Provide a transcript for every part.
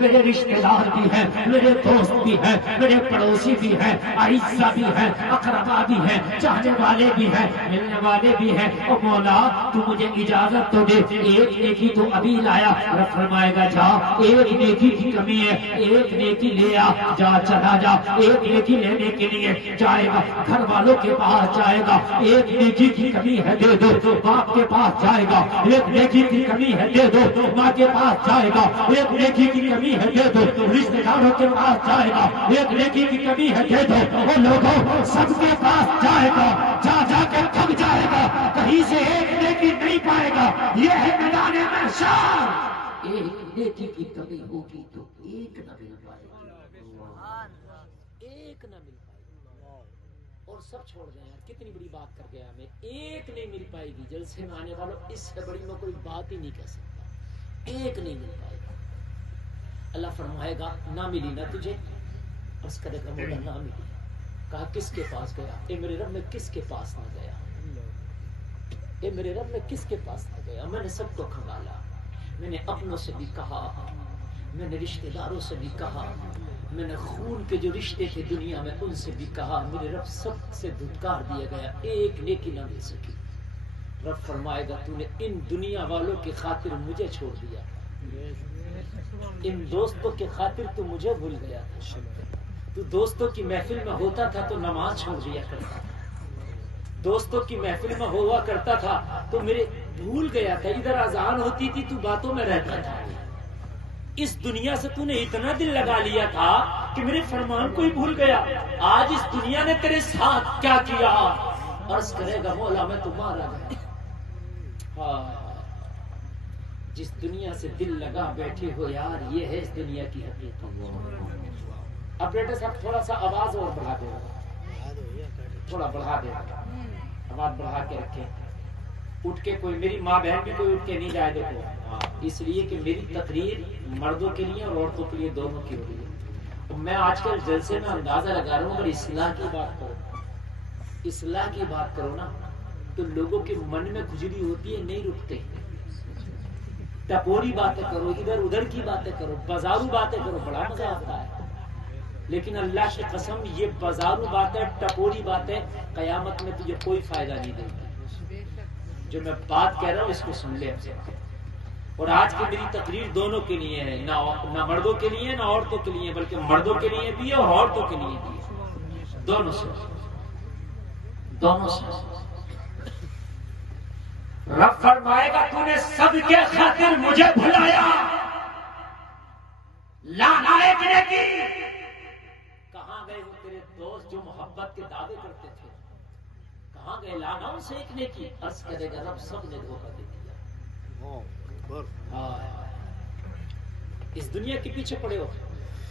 میرے رشتے دار بھی ہیں، میرے دوست بھی ہیں، میرے پڑوسی بھی ہیں، اعزہ بھی ہیں، اقربا بھی ہیں، چاہنے والے بھی ہیں، ملنے والے بھی ہیں۔ او مولا تو مجھے اجازت تو دے، ایک نیکی تو ابھی لایا، رب فرمائے گا جا، ایک نیکی کی کمی ہے، ایک نیکی لے آ، جا چلا جا، ایک نیکی لینے کے لیے جائے گا، گھر والوں کے پاس جائے گا، ایک نیکی کی کمی ہے دے دو، باپ کے پاس جائے گا، ایک نیکی کی کمی ہے دے دو، ماں کے پاس جائے گا، ایک نیکی کی کمی ہے دے دو، رشتے داروں کے پاس جائے گا، ایک نیکی کی کمی ہے دے دو، وہ لوگوں سب کے پاس جائے گا، جا جا کے تھک جائے گا، کہیں سے ایک نیکی نہیں پائے گا۔ یہ ہے میدان محشر۔ ایک نیکی کی کمی ہوگی تو ایک نہ مل پائے گی، ایک نہ مل پائے گی، اور سب چھوڑ دیں یار، کتنی بڑی بات کر گیا ہمیں، ایک نہیں مل پائے گی۔ جلسے میں آنے والوں اس سے بڑی میں کوئی بات ہی نہیں کہہ سکتا، ایک نہیں مل پائے گا۔ اللہ فرمائے گا نہ ملی نہ تجھے، عرض کرے گا مولا نہ ملی، کہا کس کے پاس گیا؟ اے میرے رب میں کس کے پاس نہ گیا، اے میرے رب میں کس کے پاس نہ گیا؟ میں نے سب کو کھنگالا، میں نے اپنوں سے بھی کہا، میں نے رشتہ داروں سے بھی کہا، میں نے خون کے جو رشتے تھے دنیا میں ان سے بھی کہا، میرے رب سب سے دھتکار دیا گیا، ایک نیکی نہ مل سکی۔ رب فرمائے گا تو نے ان دنیا والوں کی خاطر مجھے چھوڑ دیا، ان دوستوں کی خاطر تو مجھے بھول گیا تھا، تو دوستوں کی محفل میں ہوتا تھا تو نماز چھوڑ دیا کرتا تھا، دوستوں کی محفل میں ہوا کرتا تھا تو میرے بھول گیا تھا، ادھر اذان ہوتی تھی تو باتوں میں رہتا تھا، اس دنیا سے تو نے اتنا دل لگا لیا تھا کہ میرے فرمان کو ہی بھول گیا، آج اس دنیا نے تیرے ساتھ کیا کیا؟ عرض کرے گا مولا میں تمہارا ہاں، جس دنیا سے دل لگا بیٹھے ہو یار، یہ ہے اس دنیا کی حقیقت۔ اب بیٹے صاحب تھوڑا سا آواز اور بڑھا دے، تھوڑا بڑھا دے، آواز بڑھا کے رکھے، اٹھ کے کوئی میری ماں بہن بھی کوئی اٹھ کے نہیں جائے دیکھو، اس لیے کہ میری تقریر مردوں کے لیے اور عورتوں کے لیے دونوں کی ہو رہی ہے۔ میں آج کل جلسے میں اندازہ لگا رہا ہوں، اگر اصلاح کی بات کرو، اصلاح کی بات کرو نا تو لوگوں کے من میں کھجلی ہوتی ہے، نہیں رکتے، ٹپوری باتیں کرو، ادھر ادھر کی باتیں کرو، بازارو باتیں کرو، بڑا مزہ آتا ہے، لیکن اللہ کی قسم یہ بازارو باتیں ٹپوری باتیں قیامت میں تجھے کوئی فائدہ نہیں دے گی۔ جو میں بات کہہ رہا ہوں اس کو سن لے، اور آج کی میری تقریر دونوں کے لیے ہے، نہ مردوں کے لیے نہ عورتوں کے لیے، بلکہ مردوں کے لیے بھی ہے اور عورتوں کے لیے بھی ہے، دونوں سے، دونوں سے۔ رب فرمائے گا تو نے سب کے خاطر مجھے بھلایا، لعنت نے کی، کہاں گئے وہ تیرے دوست جو محبت کے دعوے کرتے تھے، کہاں گئے؟ لانا ان سے ایک نے کی، عرض کرے گا رب سب نے دھوکہ دے دیا، اس دنیا کے پیچھے پڑے ہو۔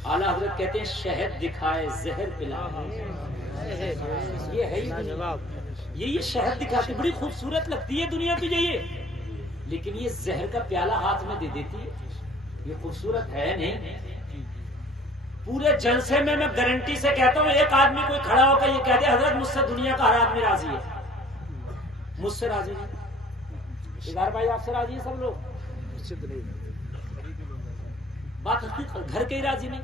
اعلیٰ حضرت کہتے ہیں شہد دکھائے زہر پلائے، یہ ہے یہ شہد دکھاتی بڑی خوبصورت لگتی ہے دنیا تجھے یہ، لیکن یہ زہر کا پیالہ ہاتھ میں دے دیتی ہے، یہ خوبصورت ہے نہیں۔ پورے جلسے میں گارنٹی سے کہتا ہوں ایک آدمی کوئی کھڑا ہو کر یہ کہہ دے حضرت مجھ سے دنیا کا ہر آدمی راضی ہے، مجھ سے راضی نہیں، ادار بھائی آپ سے راضی ہیں سب لوگ؟ بات گھر کے ہی راضی نہیں،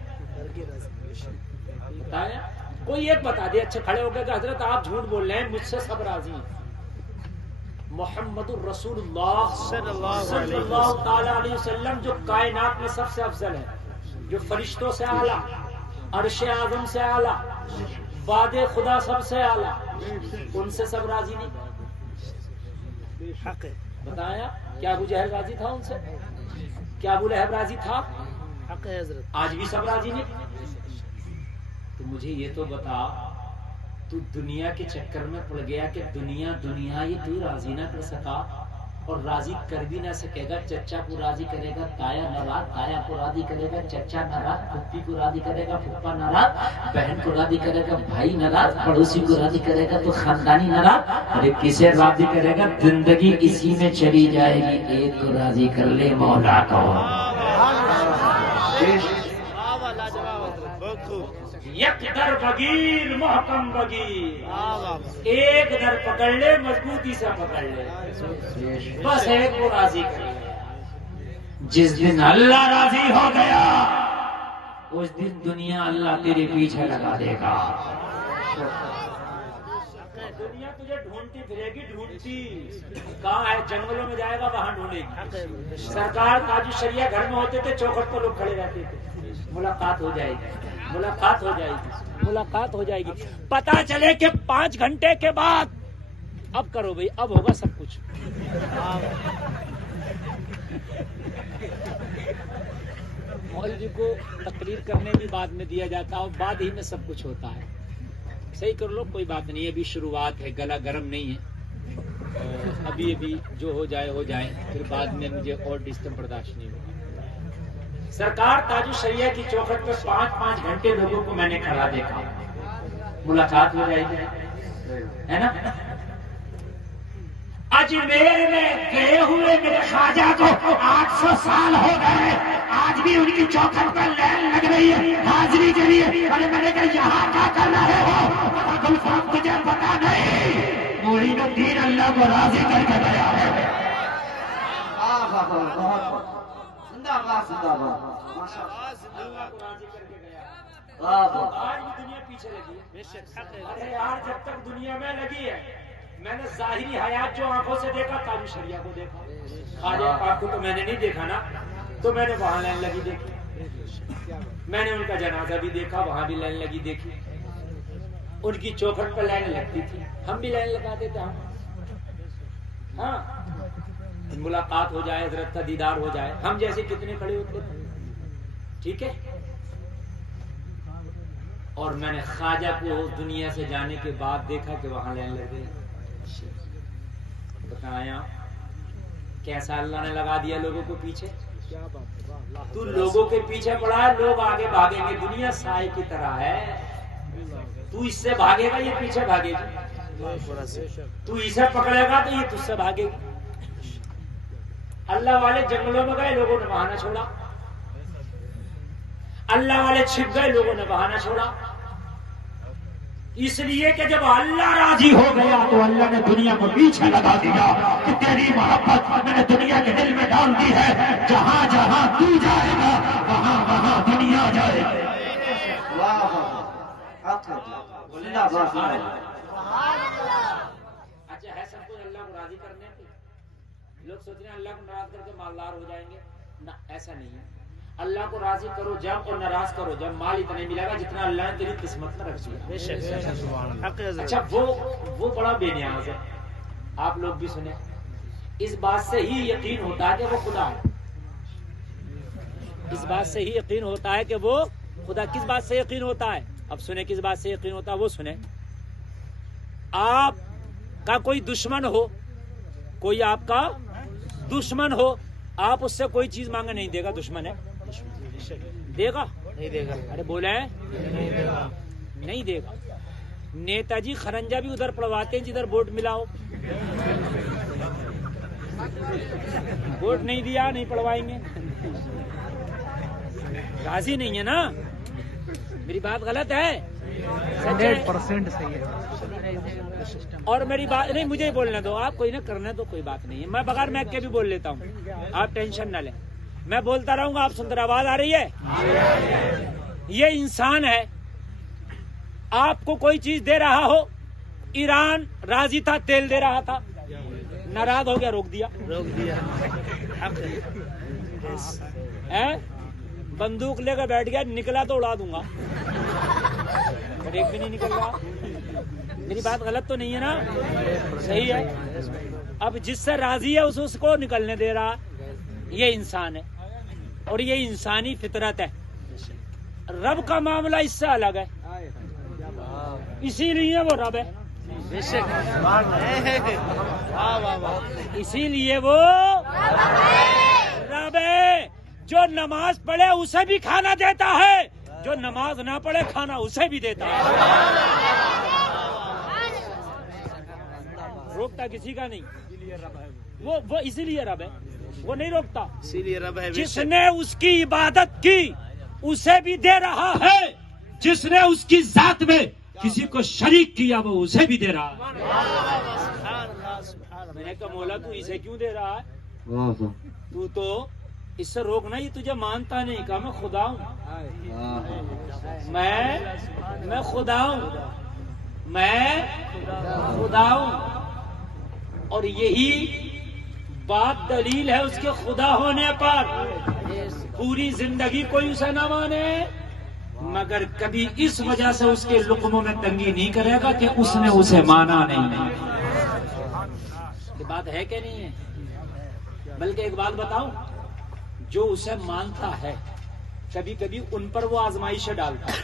بتایا کوئی ایک بتا دے اچھا کھڑے ہو گئے کہ حضرت آپ جھوٹ بول رہے ہیں، مجھ سے سب راضی ہیں۔ محمد الرسول اللہ صلی اللہ تعالی علیہ وسلم جو کائنات میں سب سے افضل ہے، جو فرشتوں سے اعلیٰ، عرش اعظم سے اعلیٰ، باد خدا سب سے اعلیٰ، ان سے سب راضی نہیں؟ بتایا کیا ابو جہل راضی تھا ان سے؟ کیا ابو لہب راضی تھا؟ آج بھی سب راضی نہیں؟ تو مجھے یہ تو بتا تو دنیا کے چکر میں پڑ گیا کہ دنیا یہ تو راضی نہ کر سکا، اور راضی کر بھی نہ سکے گا، چچا کو راضی کرے گا تایا ناراض، تایا کو راضی کرے گا چچا ناراض، پھپھی کو راضی کرے گا پھپھا ناراض، بہن کو راضی کرے گا بھائی ناراض، پڑوسی کو راضی کرے گا تو خاندانی ناراض، ارے کسے راضی کرے گا؟ زندگی اسی میں چلی جائے گی، ایک کو راضی کر لے مولا کو۔ یک در بگیر محکم بگیر، ایک در پکڑ لے مضبوطی سے پکڑ لے، بس ایک کو راضی کر لے۔ جس دن اللہ راضی ہو گیا اس دن دنیا اللہ تیرے پیچھے لگا دے گا. دنیا تجھے ڈھونڈتی پھرے گی، ڈھونڈتی کہاں ہے؟ جنگلوں میں جائے گا وہاں ڈھونڈے گی. سرکار تاج الشریعہ گھر میں ہوتے تھے، چوکھٹ پر لوگ کھڑے رہتے تھے. ملاقات ہو جائے گی، ملاقات ہو جائے گی، ملاقات ہو جائے گی. پتا چلے کہ 5 گھنٹے کے بعد اب کرو بھائی، اب ہوگا سب کچھ. مولوی کو تقریر کرنے بھی بعد میں دیا جاتا ہے اور بعد ہی میں سب کچھ ہوتا ہے. صحیح کر لو، کوئی بات نہیں، ابھی شروعات ہے، گلا گرم نہیں ہے. ابھی جو ہو جائے ہو جائے، پھر بعد میں مجھے اور ڈسٹرب برداشت نہیں ہوگا. سرکار تاج الشریعہ کی چوکھٹ پہ 5 گھنٹے لوگوں کو میں نے کھڑا دیکھا. ملاقات ہو جائے گی، ہے نا؟ اجمیر میں گئے ہوئے میرے خواجہ کو 800 سال ہو گئے، آج بھی ان کی چوکھٹ پر لائن لگ رہی ہے، حاضری کے لیے. ارے میں نے کہا یہاں کیا کر رہے ہو؟ گلفام تجھے پتا نہیں، معین الدین اللہ کو راضی کر کے گیا ہے. اللہ کو راضی کر کے گیا. آج بھی دنیا پیچھے لگی ہے. ارے یار جب تک دنیا میں لگی ہے، میں نے ظاہری حیات جو آنکھوں سے دیکھا، تاج الشریعہ کو دیکھا. خواجہ پاک کو تو میں نے نہیں دیکھا نا، تو میں نے وہاں لائن لگی دیکھی. میں نے ان کا جنازہ بھی دیکھا، وہاں بھی لائن لگی دیکھی. ان کی چوکھٹ پر لائن لگتی تھی، ہم بھی لائن لگاتے تھے. ہاں، ملاقات ہو جائے، حضرت کا دیدار ہو جائے. ہم جیسے کتنے کھڑے ہوتے تھے، ٹھیک ہے. اور میں نے خواجہ کو دنیا سے جانے کے بعد دیکھا کہ وہاں لائن لگ گئی. بتایا کیسا اللہ نے لگا دیا لوگوں کو پیچھے. تو لوگوں کے پیچھے پڑا ہے، لوگ آگے بھاگیں گے. دنیا سائے کی طرح ہے، تو اس سے بھاگے گا، یہ پیچھے بھاگے گی. تو اسے پکڑے گا تو یہ تجھ سے بھاگے گی. اللہ والے جنگلوں میں گئے، لوگوں نے بہانا چھوڑا. اللہ والے چھپ گئے، لوگوں نے بہانا چھوڑا. اس لیے کہ جب اللہ راضی ہو گیا تو اللہ نے دنیا کو پیچھے لگا دیا کہ تیری محبت میں نے دنیا کے دل میں ڈال دی ہے. جہاں جہاں تو جائے گا وہاں وہاں دنیا جائے گی. اچھا ہے سب کچھ اللہ کو راضی کرنے کی. لوگ سوچ رہے ہیں اللہ کو ناراض کر کے مالدار ہو جائیں گے. نہ، ایسا نہیں ہے. اللہ کو راضی کرو جب اور ناراض کرو جب. مال اتنا ملے گا جتنا اللہ نے تیری قسمت میں رکھ دیا. اچھا، وہ بڑا بے نیاز ہے. آپ لوگ بھی سنیں، اس بات سے ہی یقین ہوتا ہے کہ وہ خدا ہے. اس بات سے ہی یقین ہوتا ہے کہ وہ خدا. کس بات سے یقین ہوتا ہے؟ اب سنیں کس بات سے یقین ہوتا ہے، وہ سنیں. آپ کا کوئی دشمن ہو، کوئی آپ کا دشمن ہو، آپ اس سے کوئی چیز مانگے، نہیں دے گا. دشمن ہے، دے گا؟ نہیں دے گا. ارے بولے نہیں دے گا. نیتا جی خرنجا بھی ادھر پڑواتے ہیں جدھر ووٹ ملا ہو. ووٹ نہیں دیا، نہیں پڑوائیں گے. راضی نہیں ہے نا. میری بات غلط ہے؟ 100% صحیح ہے. اور میری بات نہیں، مجھے ہی بولنے دو. آپ کوئی نہ کرنے تو کوئی بات نہیں ہے. میں بغیر میک کے بھی بول لیتا ہوں، آپ ٹینشن نہ لیں. میں بولتا رہوں گا، آپ سنتے. آواز آ رہی ہے؟ یہ انسان ہے. آپ کو کوئی چیز دے رہا ہو. ایران راضی تھا، تیل دے رہا تھا، ناراض ہو گیا، روک دیا. بندوق لے کر بیٹھ گیا، نکلا تو اڑا دوں گا. ایک بھی نہیں نکل رہا. میری بات غلط تو نہیں ہے نا؟ صحیح ہے. اب جس سے راضی ہے اس کو نکلنے دے رہا. یہ انسان ہے اور یہ انسانی فطرت ہے. رب کا معاملہ اس سے الگ ہے، اسی لیے وہ رب ہے. اسی لیے وہ رب ہے. جو نماز پڑھے اسے بھی کھانا دیتا ہے، جو نماز نہ پڑھے کھانا اسے بھی دیتا ہے. روکتا کسی کا نہیں. وہ اسی لیے رب ہے، وہ نہیں روکتا. اسی لیے رب ہے. جس نے اس کی عبادت کی اسے بھی دے رہا ہے، جس نے اس کی ذات میں کسی کو شریک کیا وہ اسے بھی دے رہا ہے. میں نے کہا مولا تو اسے کیوں دے رہا ہے؟ تو اس سے روکنا ہی تجھے مانتا نہیں. کہا میں خدا ہوں. میں خدا ہوں، میں خدا ہوں، اور یہی بات دلیل ہے اس کے خدا ہونے پر۔ پوری زندگی کوئی اسے نہ مانے مگر کبھی اس وجہ سے اس کے لقموں میں تنگی نہیں کرے گا کہ اس نے اسے مانا نہیں۔ یہ بات ہے کہ نہیں ہے؟ بلکہ ایک بات بتاؤں، جو اسے مانتا ہے کبھی کبھی ان پر وہ آزمائشیں ڈالتا ہے،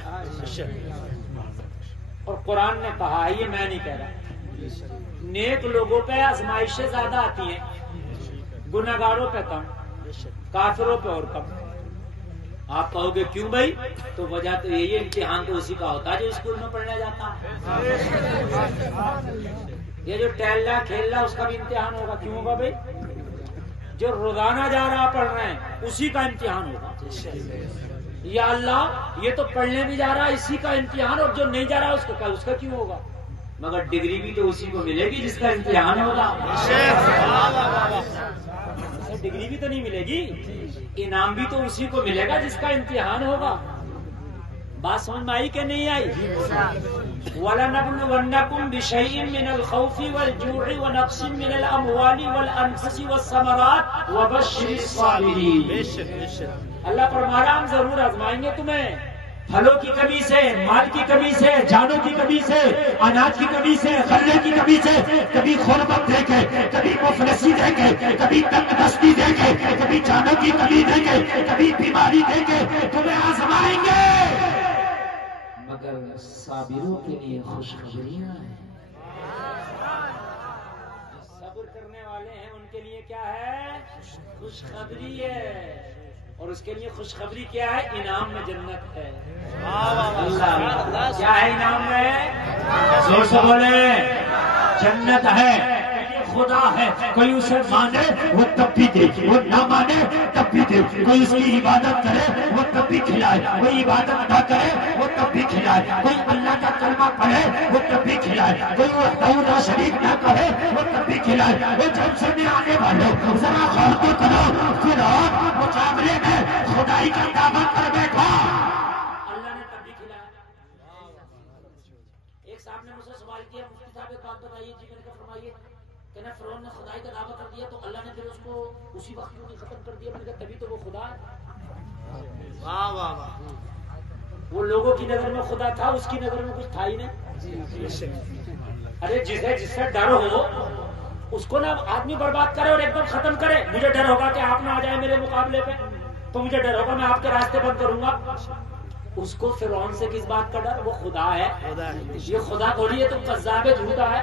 اور قرآن نے کہا ہے، یہ میں نہیں کہہ رہا، نیک لوگوں پہ آزمائشیں زیادہ آتی ہیں، گناہگاروں پہ کم، کافروں پہ اور کم۔ آپ کہو گے کیوں بھائی؟ تو وجہ تو یہی ہے، امتحان تو اسی کا ہوتا ہے جو اسکول میں پڑھنے جاتا ہے۔ یہ جو ٹہل رہا کھیل رہا اس کا بھی امتحان ہوگا، کیوں ہوگا بھائی؟ جو روزانہ جا رہا پڑھ رہے ہیں اسی کا امتحان ہوگا۔ یا اللہ، یہ تو پڑھنے بھی جا رہا ہے اسی کا امتحان، اور جو نہیں جا رہا اس کا کیوں ہوگا؟ مگر ڈگری بھی تو اسی کو ملے گی جس کا امتحان ہوگا۔ ڈگری بھی تو نہیں ملے گی، انعام بھی تو اسی کو ملے گا جس کا امتحان ہوگا۔ بات سمجھ میں آئی کہ نہیں آئی؟ وَلَنَبْلُوَنَّكُمْ بِشَيْءٍ مِّنَ الْخَوْفِ وَالْجُوعِ وَنَقْصٍ مِّنَ الْأَمْوَالِ وَالْأَنفُسِ وَالثَّمَرَاتِ وَبَشِّرِ الصَّابِرِينَ۔ اللہ فرما رہا ہم ضرور آزمائیں گے تمہیں، پھلوں کی کمی سے، مال کی کمی سے، جانوں کی کمی سے، اناج کی کمی سے، غلے کی کمی سے، کبھی غربت دے کے، کبھی مفلسی دے کے، کبھی تنگ دستی دے کے، کبھی جانوں کی کمی دے کے، کبھی بیماری دے کے تمہیں آزمائیں گے، مگر صابروں کے لیے خوشخبریاں ہیں۔ صبر کرنے والے ہیں ان کے لیے کیا ہے؟ خوشخبری ہے، اور اس کے لیے خوشخبری کیا ہے؟ انعام میں جنت ہے۔ اللہ کیا ہے انعام میں؟ زور سے بولے، جنت ہے۔ خدا ہے، کوئی اسے مانے وہ تب بھی دے، وہ نہ مانے تب بھی دے، کوئی اس کی عبادت کرے وہ تب بھی کھلائے، کوئی عبادت نہ کرے وہ تب بھی کھلائے، کوئی اللہ کا کلمہ پڑھے وہ تب بھی کھلائے، کوئی وحدہ لا شریک نہ کرے وہ تب بھی کھلائے۔ وہ جب سے میں آنے والوں ذرا غور تو کرو، پھر اور مقابلے میں خدائی کا دعویٰ کر بیٹھا، اللہ نے تب بھی کھلایا۔ ایک صاحب نے مجھ سے سوال کیا، مفتی صاحب ایک بات بتائیے جی، میں نے کہا فرمائیے، کہ نا فرعون نے خدائی کا دعویٰ کر دیا تو اللہ نے پھر اس کو اسی وقت کیوں نہیں ختم کر دیا؟ میں نے کہا تبھی تو وہ خدا ہے۔ واہ واہ واہ، وہ لوگوں کی نظر میں خدا تھا، اس کی نظر میں کچھ تھا ہی نہیں۔ ارے جس سے ڈر ہو اس کو نا آدمی برباد کرے اور ایک دم ختم کرے۔ مجھے ڈر ہوگا کہ آپ نہ آ جائیں میرے مقابلے پہ، تو مجھے ڈر ہوگا میں آپ کے راستے بند کروں گا۔ اس کو فرعون سے کس بات کا ڈر؟ وہ خدا ہے، یہ خدا تھوڑی ہے، تو قذاب جھوٹا ہے۔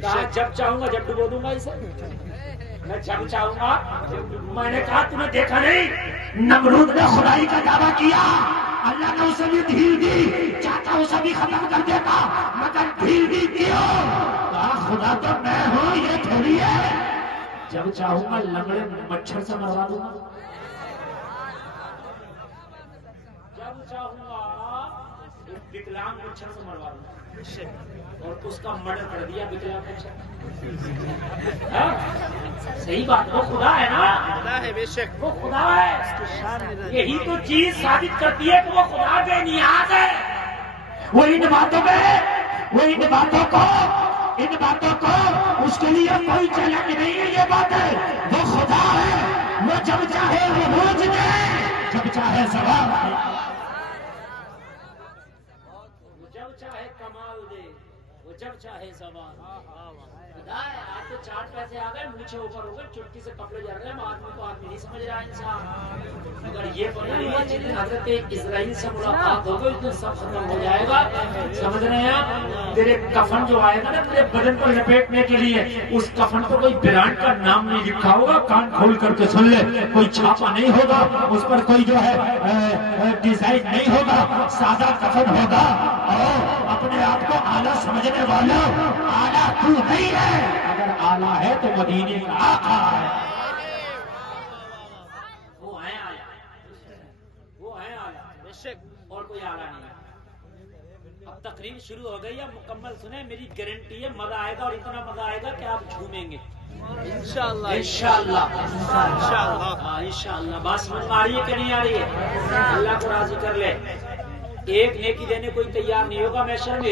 کہا جب چاہوں گا جب ڈبو دوں گا اسے، میں جب چاہوں گا۔ میں نے کہا تمہیں دیکھا نہیں، نمرود نے خدائی کا دعویٰ کیا، اللہ نے اسے بھی ڈھیل دی، چاہتا اسے بھی ختم کر دیتا مگر ڈھیل دی کیوں؟ کہا خدا تو میں ہوں، یہ تھوڑی ہے، جب چاہوں گا لنگڑے مچھر سے مروا دوں گا، جب چاہوں گا وکلانگ مچھر سے مروا دوں گا، اور اس کا مرڈر کر دیا وکلانگ مچھر۔ صحیح بات، وہ خدا ہے نا، خدا ہے، بے شک وہ خدا ہے۔ یہی تو چیز ثابت کرتی ہے کہ وہ خدا بے نیاز ہے۔ وہ ان باتوں کو اس کے لیے کوئی چیلنج نہیں ہے، یہ بات ہے، وہ خدا ہے، وہ جب چاہے عروج دے، جب چاہے زوال دے، وہ جب چاہے کمال دے، وہ جب چاہے زوال دے۔ خدا ہے، آپ تو 4 پیسے آ گئے، مونچھے اوپر ہو گئے، چٹکی سے کپڑے جڑ رہے ہیں، آدمی کو آدمی نہیں سمجھ رہا انسان۔ مگر یہ پتہ نہیں ہے جس دن حضرت اسرائیل سے ملاقات ہوگی اس دن سب ختم ہو جائے گا۔ سمجھ رہے ہیں آپ؟ تیرے کفن جو آئے گا نا تیرے بدن کو لپیٹنے کے لیے، اس کفن پر کوئی برانڈ کا نام نہیں لکھا ہوگا، کان کھول کر کے سن لے، کوئی چھاپا نہیں ہوگا، اس پر کوئی جو ہے ڈیزائن نہیں ہوگا، سادہ کفن ہوگا۔ اور اپنے آپ کو اعلیٰ سمجھنے والوں، اعلیٰ تو نہیں ہے، اگر اعلیٰ ہے تو مدینے کا آقا ہے، وہ ہے اعلیٰ، وہ ہے اعلیٰ، بے شک، اور کوئی اعلیٰ نہیں ہے۔ اب تقریر شروع ہو گئی ہے، مکمل سنیں، میری گارنٹی ہے مزہ آئے گا، اور اتنا مزہ آئے گا کہ آپ جھومیں گے۔ انشاءاللہ انشاءاللہ انشاءاللہ انشاءاللہ بات سمجھ میں آ رہی ہے کہ نہیں آ رہی ہے؟ اللہ کو راضی کر لے. ایک نیکی دینے کوئی تیار نہیں ہوگا محشر میں.